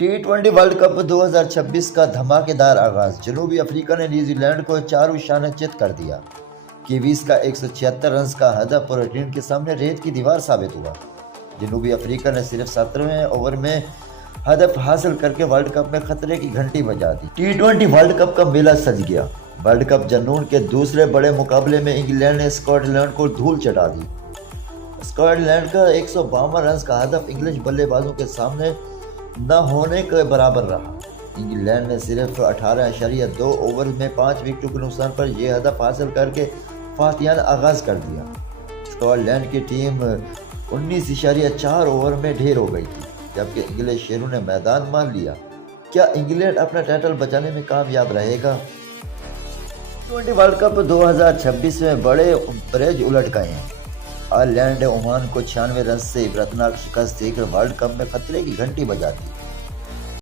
T20 world cup 2026 का धमाकेदार आगाज। जनूबी अफ्रीका ने न्यूजीलैंड को 4 शान चित कर दिया। कीवीज का 176 रन का हदफ और टीम के सामने रेत की दीवार साबित हुआ। जनूबी अफ्रीका ने सिर्फ 17वें ओवर में हदफ हासिल करके वर्ल्ड कप में खतरे की घंटी बजा दी। T20 वर्ल्ड कप का मेला सज गया। वर्ल्ड कप जनून के दूसरे बड़े मुकाबले में इंग्लैंड ने स्कॉटलैंड को धूल चटा दी। स्कॉटलैंड का 152 रन का हदफ इंग्लिश बल्लेबाजों के सामने न होने के बराबर रहा। इंग्लैंड ने सिर्फ 18.2 ओवर में 5 विकेटों के नुकसान पर यह हदफ हासिल करके फातिहाना आगाज कर दिया। स्कॉटलैंड की टीम 19.4 ओवर में ढेर हो गई थी, जबकि इंग्लिश शेरों ने मैदान मान लिया। क्या इंग्लैंड अपना टाइटल बचाने में कामयाब रहेगा? T20 वर्ल्ड कप 2026 में बड़े ब्रेज उलट गए हैं। आयरलैंड ने ओमान को 96 रन से इबरतनाक शिकस्त देकर वर्ल्ड कप में खतरे की घंटी बजा दी।